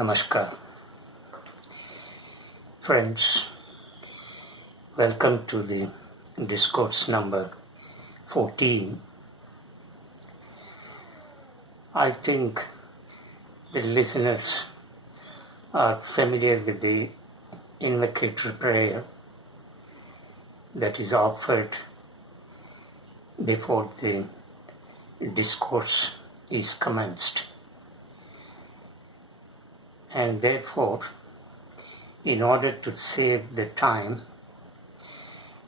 Namaskar. Friends, welcome to the Discourse number 14. I think the listeners are familiar with the invocatory prayer that is offered before the discourse is commenced. And therefore, in order to save the time,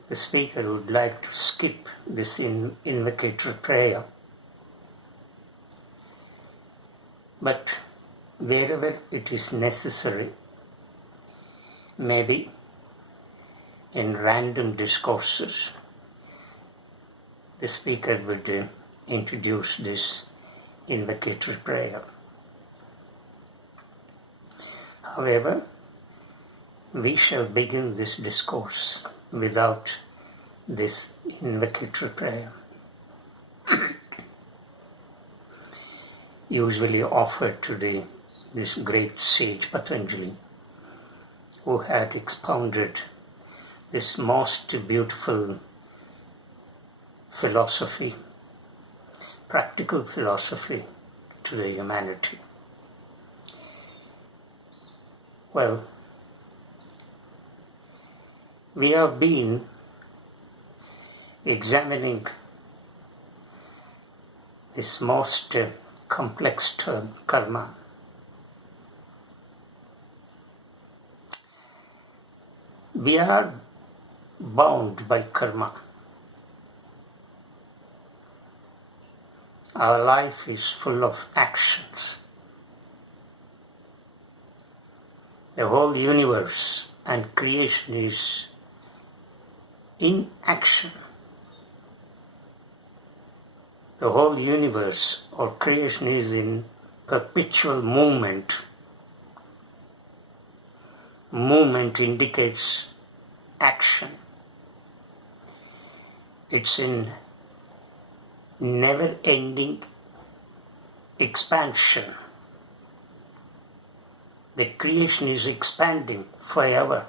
the speaker would like to skip this invocatory prayer. But wherever it is necessary, maybe in random discourses, the speaker would introduce this invocatory prayer. However, we shall begin this discourse without this invocatory prayer, usually offered to this great sage Patanjali, who had expounded this most beautiful philosophy, practical philosophy to the humanity. Well, we have been examining this most complex term, karma. We are bound by karma. Our life is full of actions. The whole universe and creation is in action. The whole universe or creation is in perpetual movement. Movement indicates action. It's in never-ending expansion. The creation is expanding forever.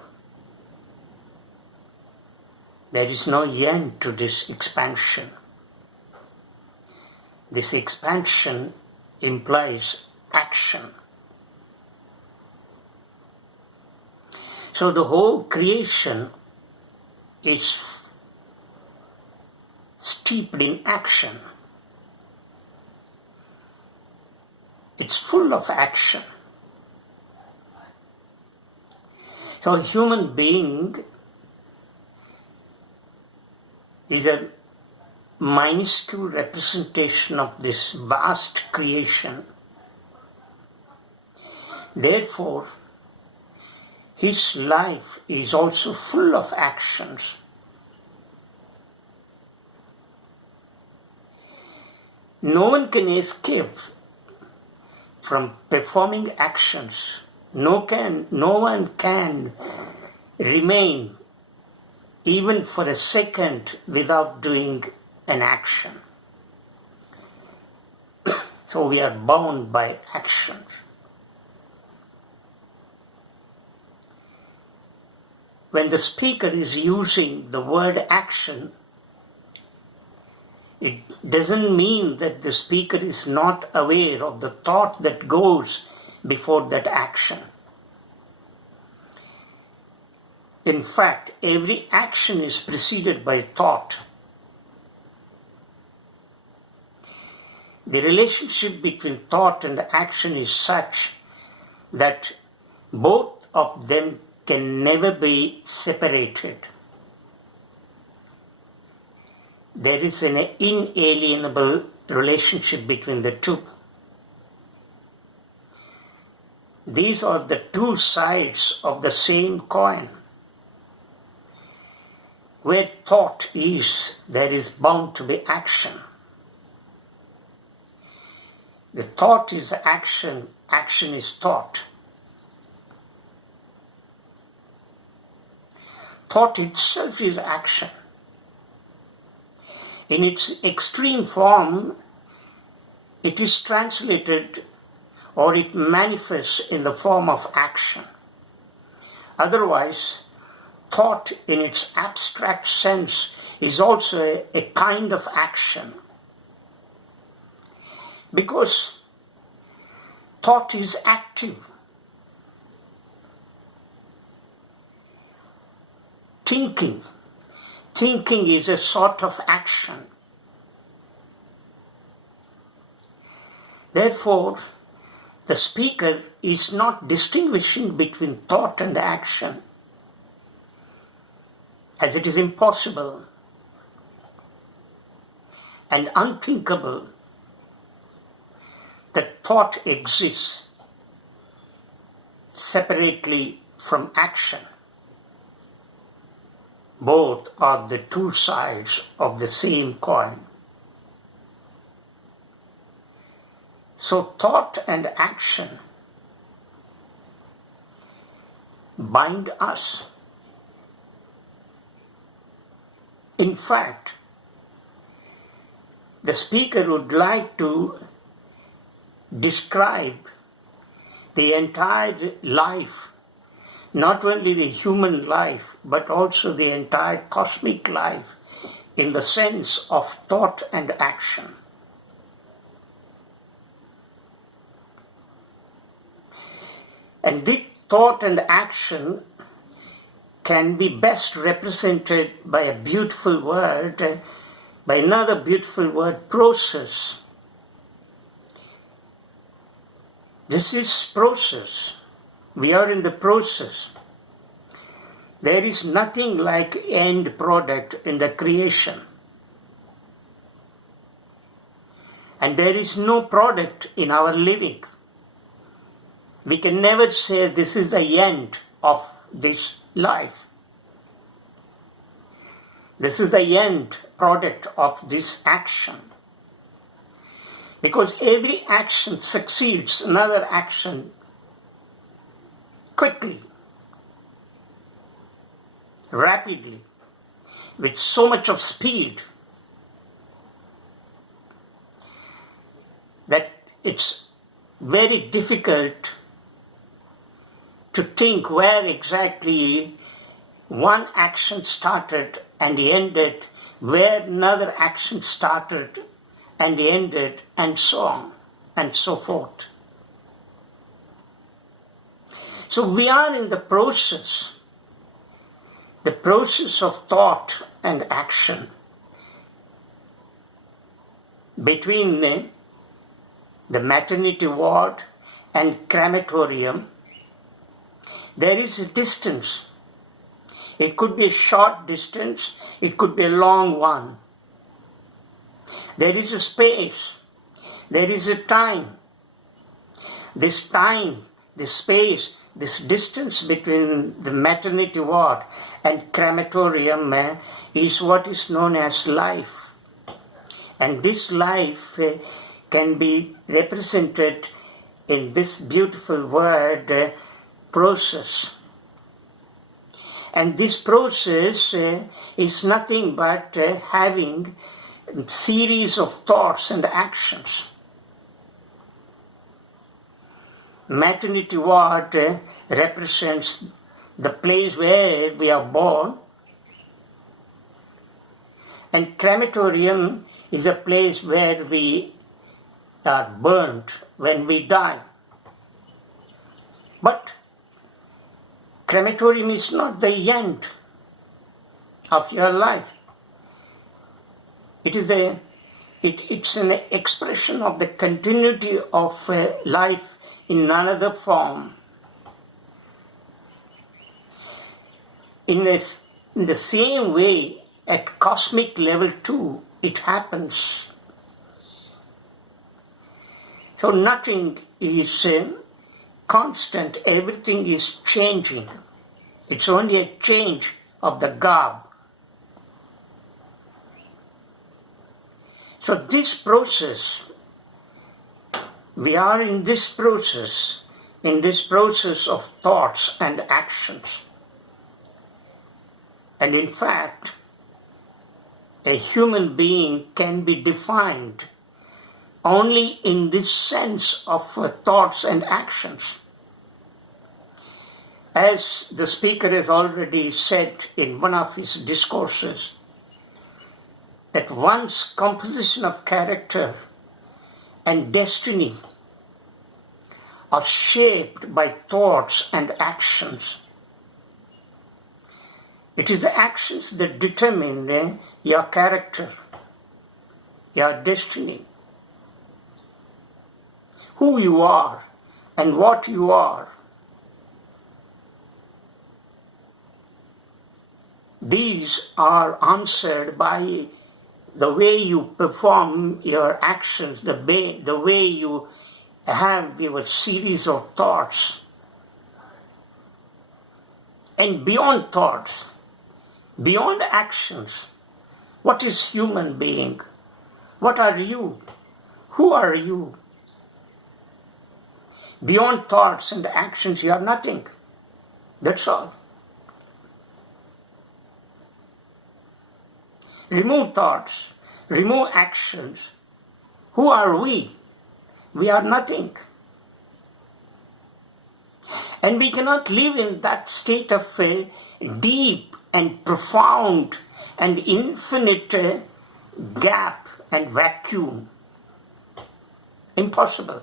There is no end to this expansion. This expansion implies action. So the whole creation is steeped in action. It's full of action. So a human being is a minuscule representation of this vast creation. Therefore, his life is also full of actions. No one can escape from performing actions. No one can remain even for a second without doing an action. So we are bound by actions. When the speaker is using the word action, it doesn't mean that the speaker is not aware of the thought that goes before that action. In fact, every action is preceded by thought. The relationship between thought and action is such that both of them can never be separated. There is an inalienable relationship between the two. These are the two sides of the same coin. Where thought is, there is bound to be action. The thought is action, action is thought. Thought itself is action. In its extreme form, it is translated or it manifests in the form of action. Otherwise, thought in its abstract sense is also a kind of action, because thought is active. Thinking is a sort of action. Therefore, the speaker is not distinguishing between thought and action, as it is impossible and unthinkable that thought exists separately from action. Both are the two sides of the same coin. So thought and action bind us. In fact, the speaker would like to describe the entire life, not only the human life, but also the entire cosmic life, in the sense of thought and action. And this thought and action can be best represented by a beautiful word, by another beautiful word, process. This is process. We are in the process. There is nothing like end product in the creation. And there is no product in our living. We can never say this is the end of this life. This is the end product of this action. Because every action succeeds another action quickly, rapidly, with so much of speed that it's very difficult to think where exactly one action started and ended, where another action started and ended, and so on and so forth. So we are in the process of thought and action between the maternity ward and crematorium. There is a distance. It could be a short distance, it could be a long one. There is a space, there is a time. This time, this space, this distance between the maternity ward and crematorium is what is known as life. And this life can be represented in this beautiful word, process. And this process is nothing but having a series of thoughts and actions. Maternity ward represents the place where we are born, and crematorium is a place where we are burnt when we die. But crematorium is not the end of your life. It's an expression of the continuity of life in another form. In the same way, at cosmic level too, it happens. So nothing is constant, everything is changing. It's only a change of the garb. So this process, we are in this process of thoughts and actions. And in fact, a human being can be defined only in this sense of thoughts and actions. As the speaker has already said in one of his discourses, that one's composition of character and destiny are shaped by thoughts and actions. It is the actions that determine your character, your destiny, who you are and what you are. These are answered by the way you perform your actions, the way you have your series of thoughts. And beyond thoughts, beyond actions, what is human being? What are you? Who are you? Beyond thoughts and actions, you are nothing. That's all. Remove thoughts, remove actions. Who are we? We are nothing. And we cannot live in that state of deep and profound and infinite gap and vacuum. Impossible.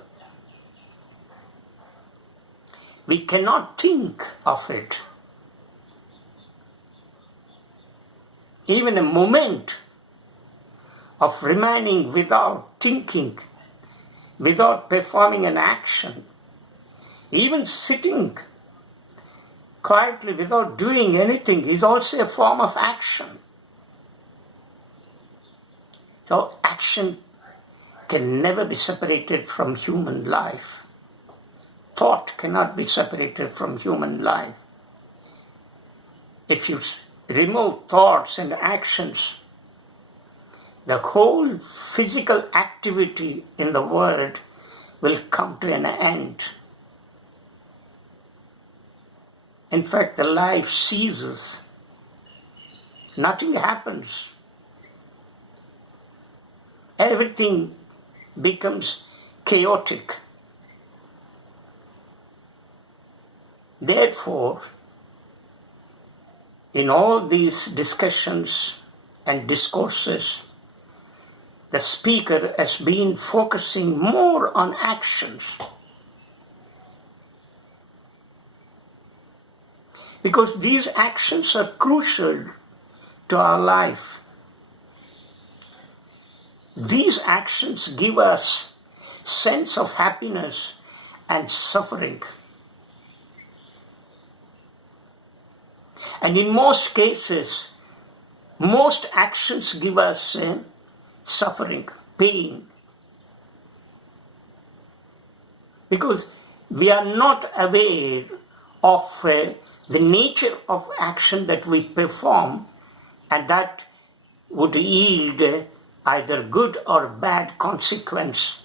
We cannot think of it. Even a moment of remaining without thinking, without performing an action, even sitting quietly without doing anything is also a form of action. So action can never be separated from human life. Thought cannot be separated from human life. If you remove thoughts and actions, the whole physical activity in the world will come to an end. In fact, the life ceases. Nothing happens. Everything becomes chaotic. Therefore, in all these discussions and discourses, the speaker has been focusing more on actions. Because these actions are crucial to our life. These actions give us sense of happiness and suffering. And in most cases, most actions give us suffering, pain. Because we are not aware of the nature of action that we perform, and that would yield either good or bad consequence.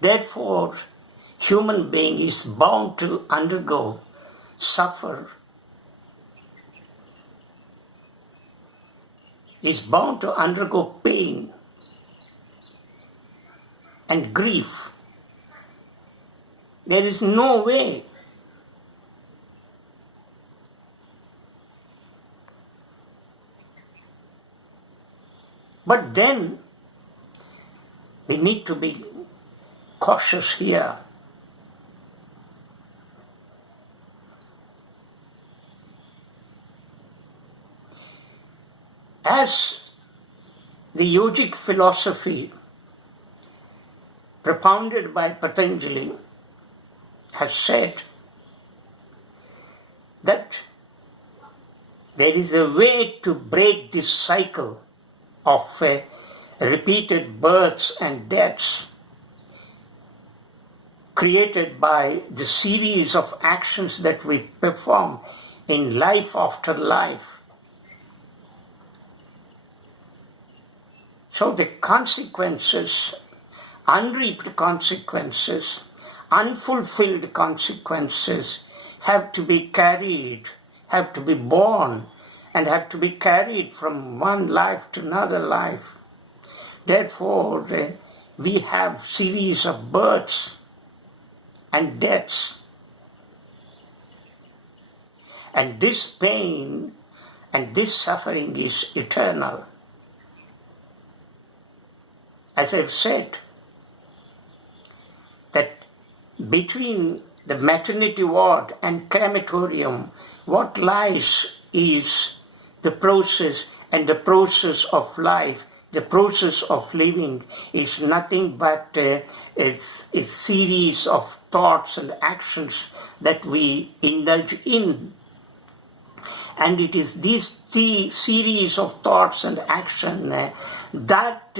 Therefore, human being is bound to undergo, suffer, is bound to undergo pain and grief. There is no way. But then we need to be cautious here. As the yogic philosophy propounded by Patanjali has said, that there is a way to break this cycle of repeated births and deaths created by the series of actions that we perform in life after life. So the consequences, unreaped consequences, unfulfilled consequences have to be carried, have to be borne, and have to be carried from one life to another life. Therefore, we have series of births and deaths. And this pain and this suffering is eternal. As I've said, that between the maternity ward and crematorium, what lies is the process, and the process of life, the process of living is nothing but it's a series of thoughts and actions that we indulge in. And it is this series of thoughts and action that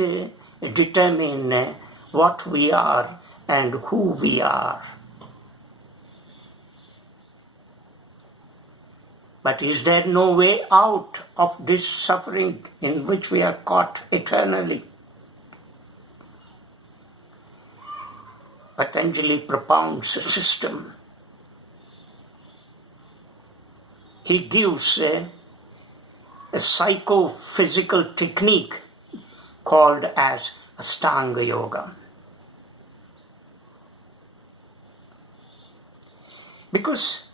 determine what we are and who we are. But is there no way out of this suffering in which we are caught eternally? Patanjali propounds a system. He gives a psychophysical technique called as Ashtanga Yoga. Because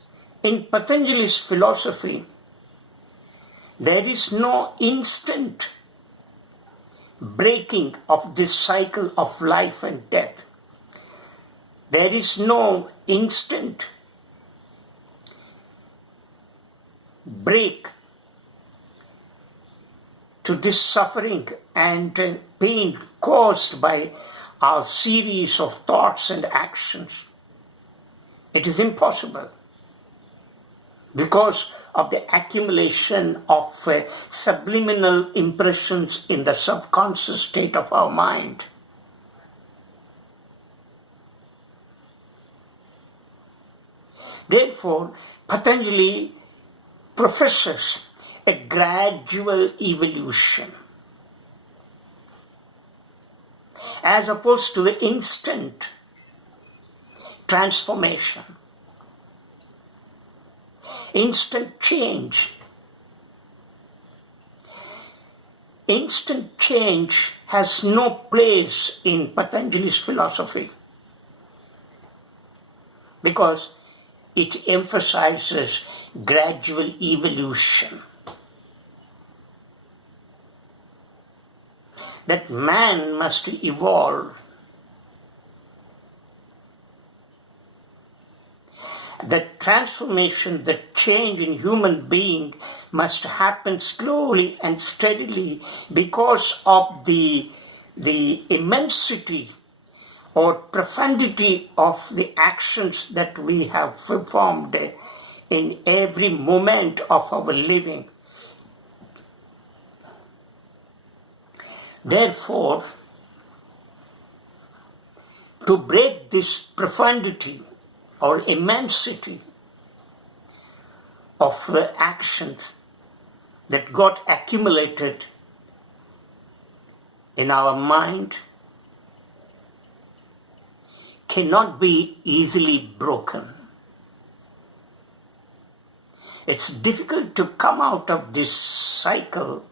in Patanjali's philosophy, there is no instant breaking of this cycle of life and death. There is no instant break to this suffering and pain caused by our series of thoughts and actions. It is impossible because of the accumulation of subliminal impressions in the subconscious state of our mind. Therefore, Patanjali professes a gradual evolution as opposed to the instant transformation, instant change. Instant change has no place in Patanjali's philosophy because it emphasizes gradual evolution. That man must evolve. The transformation, the change in human being must happen slowly and steadily because of the immensity or profundity of the actions that we have performed in every moment of our living. Therefore, to break this profundity or immensity of actions that got accumulated in our mind cannot be easily broken. It's difficult to come out of this cycle.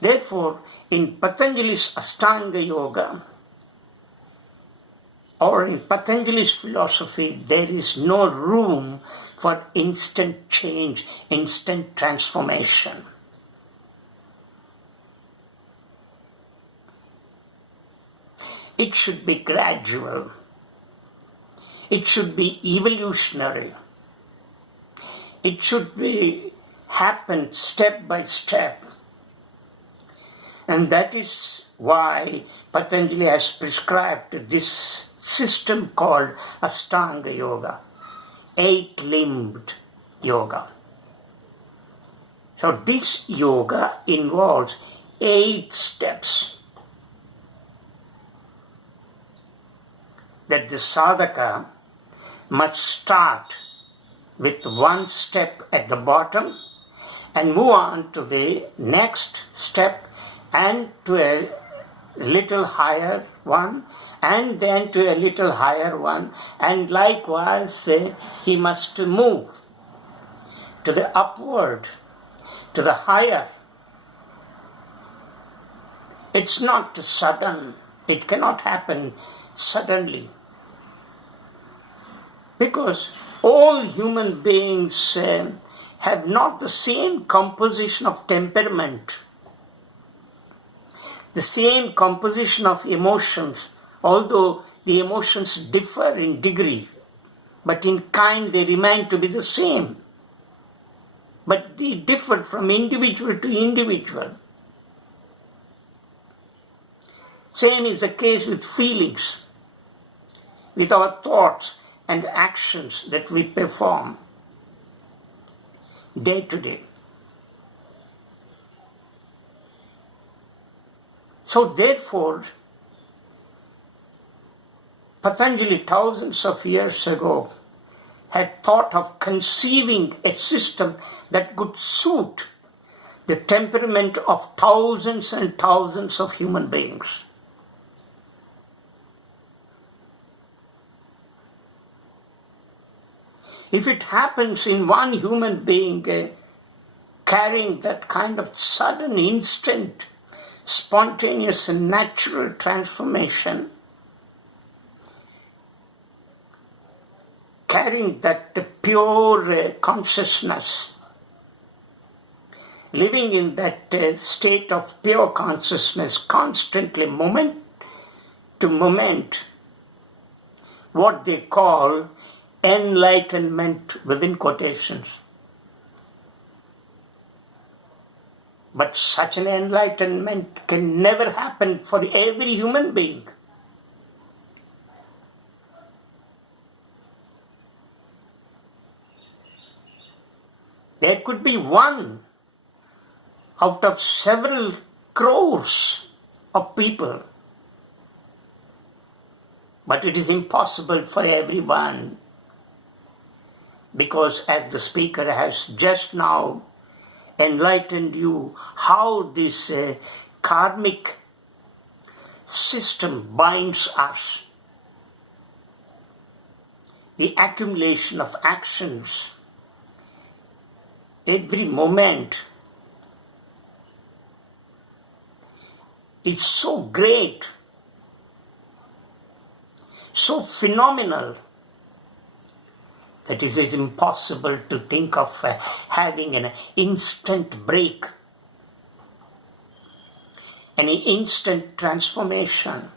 Therefore, in Patanjali's Ashtanga Yoga or in Patanjali's philosophy, there is no room for instant change, instant transformation. It should be gradual. It should be evolutionary. It should be happen step by step. And that is why Patanjali has prescribed this system called Ashtanga Yoga, 8-limbed yoga. So this yoga involves 8 steps that the sadhaka must start with 1 step at the bottom and move on to the next step and to a a little higher one, and then to a little higher one, and likewise he must move to the upward, to the higher. It's not sudden. It cannot happen suddenly. Because all human beings have not the same composition of temperament, the same composition of emotions, although the emotions differ in degree, but in kind they remain to be the same. But they differ from individual to individual. Same is the case with feelings, with our thoughts and actions that we perform day to day. So therefore, Patanjali thousands of years ago had thought of conceiving a system that could suit the temperament of thousands and thousands of human beings. If it happens in one human being carrying that kind of sudden, instant, spontaneous and natural transformation, carrying that pure consciousness, living in that state of pure consciousness constantly, moment to moment, what they call enlightenment within quotations. But such an enlightenment can never happen for every human being. There could be one out of several crores of people, but it is impossible for everyone. Because as the speaker has just now enlightened you how this karmic system binds us, the accumulation of actions, every moment, it's so great, so phenomenal, that it is impossible to think of having an instant break, an instant transformation,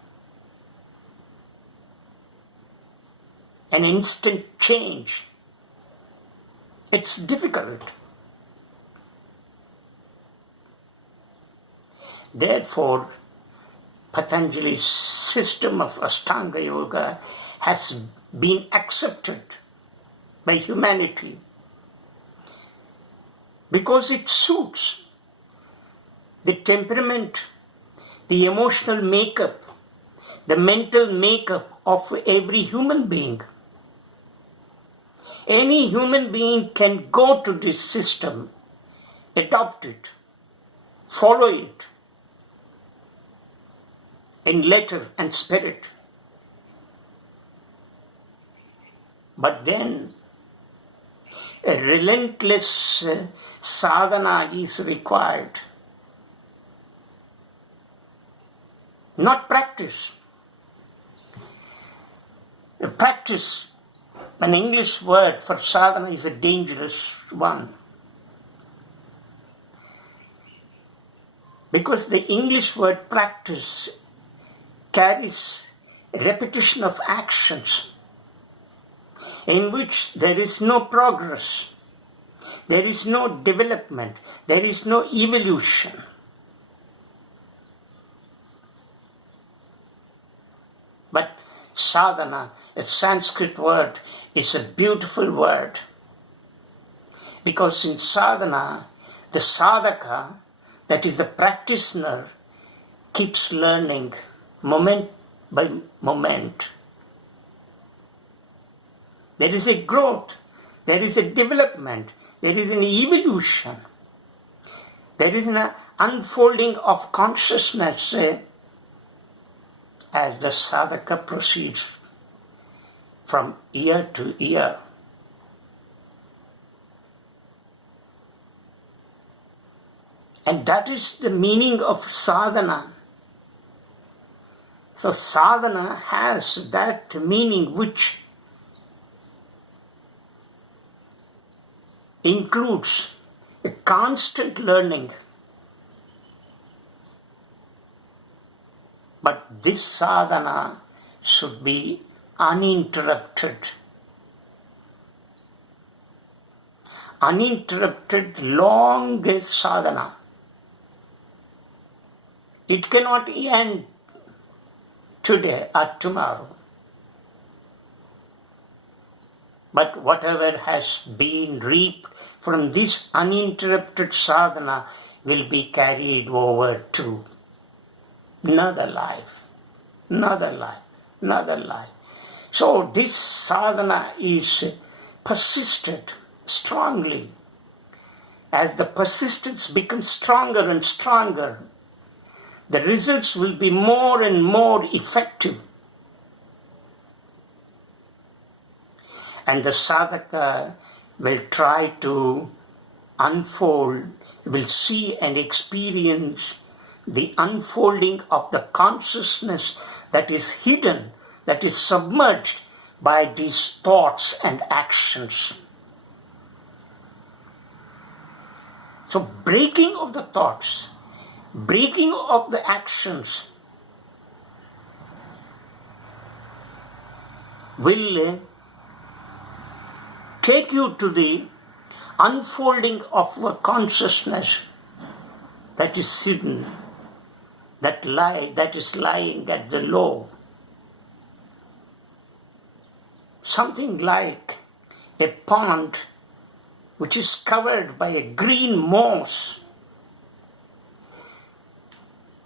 an instant change. It's difficult. Therefore, Patanjali's system of Ashtanga Yoga has been accepted by humanity because it suits the temperament, the emotional makeup, the mental makeup of every human being. Any human being can go to this system, adopt it, follow it in letter and spirit. But then a relentless sadhana is required. Not practice. Practice, an English word for sadhana, is a dangerous one. Because the English word practice carries repetition of actions in which there is no progress, there is no development, there is no evolution. But sadhana, a Sanskrit word, is a beautiful word. Because in sadhana, the sadhaka, that is the practitioner, keeps learning moment by moment. There is a growth, there is a development, there is an evolution, there is an unfolding of consciousness as the sadhaka proceeds from year to year. And that is the meaning of sadhana. So sadhana has that meaning which includes a constant learning. But this sadhana should be uninterrupted. Uninterrupted, long sadhana. It cannot end today or tomorrow. But whatever has been reaped from this uninterrupted sadhana will be carried over to another life, another life, another life. So this sadhana is persisted strongly. As the persistence becomes stronger and stronger, the results will be more and more effective. And the sadhaka will try to unfold, will see and experience the unfolding of the consciousness that is hidden, that is submerged by these thoughts and actions. So breaking of the thoughts, breaking of the actions will take you to the unfolding of a consciousness that is hidden, that is lying at the low. Something like a pond which is covered by a green moss.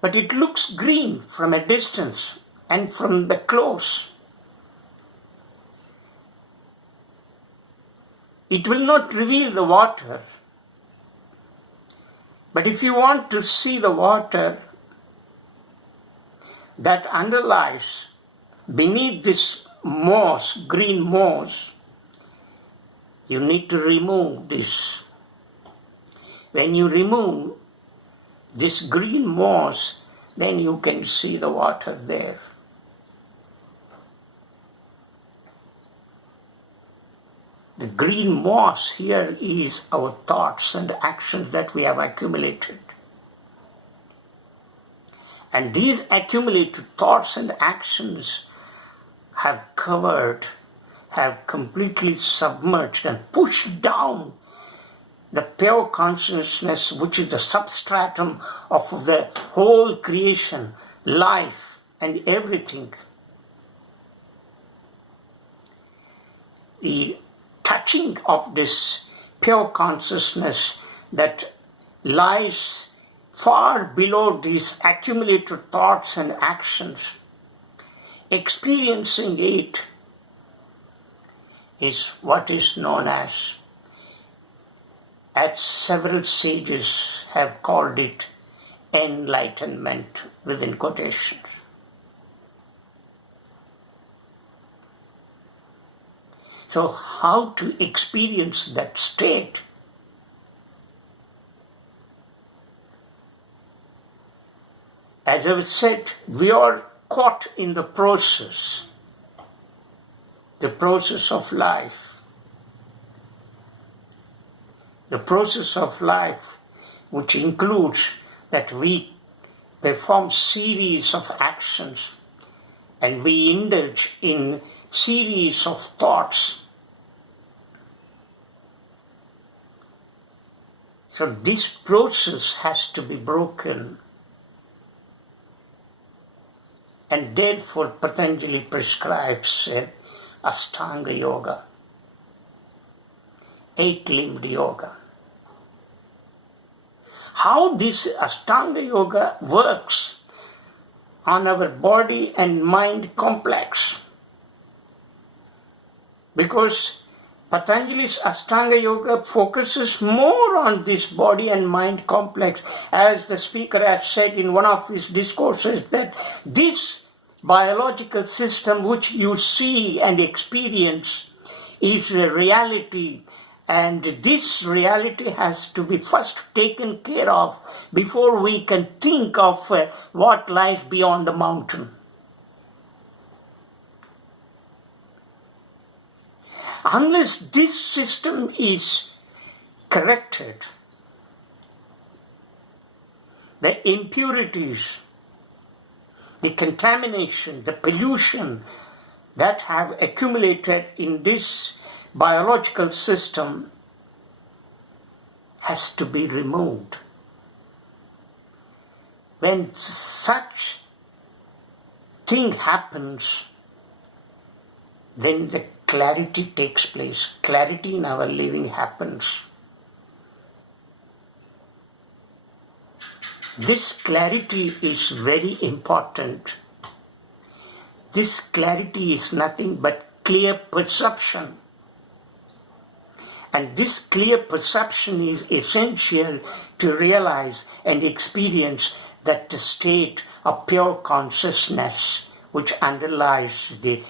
But it looks green from a distance and from the close. It will not reveal the water. But if you want to see the water that underlies beneath this moss, green moss, you need to remove this. When you remove this green moss, then you can see the water there. The green moss here is our thoughts and actions that we have accumulated. And these accumulated thoughts and actions have covered, have completely submerged and pushed down the pure consciousness, which is the substratum of the whole creation, life, and everything. The touching of this pure consciousness that lies far below these accumulated thoughts and actions, experiencing it is what is known as several sages have called it enlightenment within quotations. So how to experience that state? As I said, we are caught in the process of life. The process of life, which includes that we perform series of actions and we indulge in series of thoughts. So this process has to be broken. And therefore Patanjali prescribes Ashtanga Yoga, 8-limbed yoga. How this Ashtanga Yoga works on our body and mind complex. Because Patanjali's Ashtanga Yoga focuses more on this body and mind complex, as the speaker has said in one of his discourses, that this biological system which you see and experience is a reality, and this reality has to be first taken care of before we can think of what lies beyond the mountain. Unless this system is corrected, the impurities, the contamination, the pollution that have accumulated in this biological system has to be removed. When such thing happens, then the clarity takes place. Clarity in our living happens. This clarity is very important. This clarity is nothing but clear perception. And this clear perception is essential to realize and experience that the state of pure consciousness which underlies the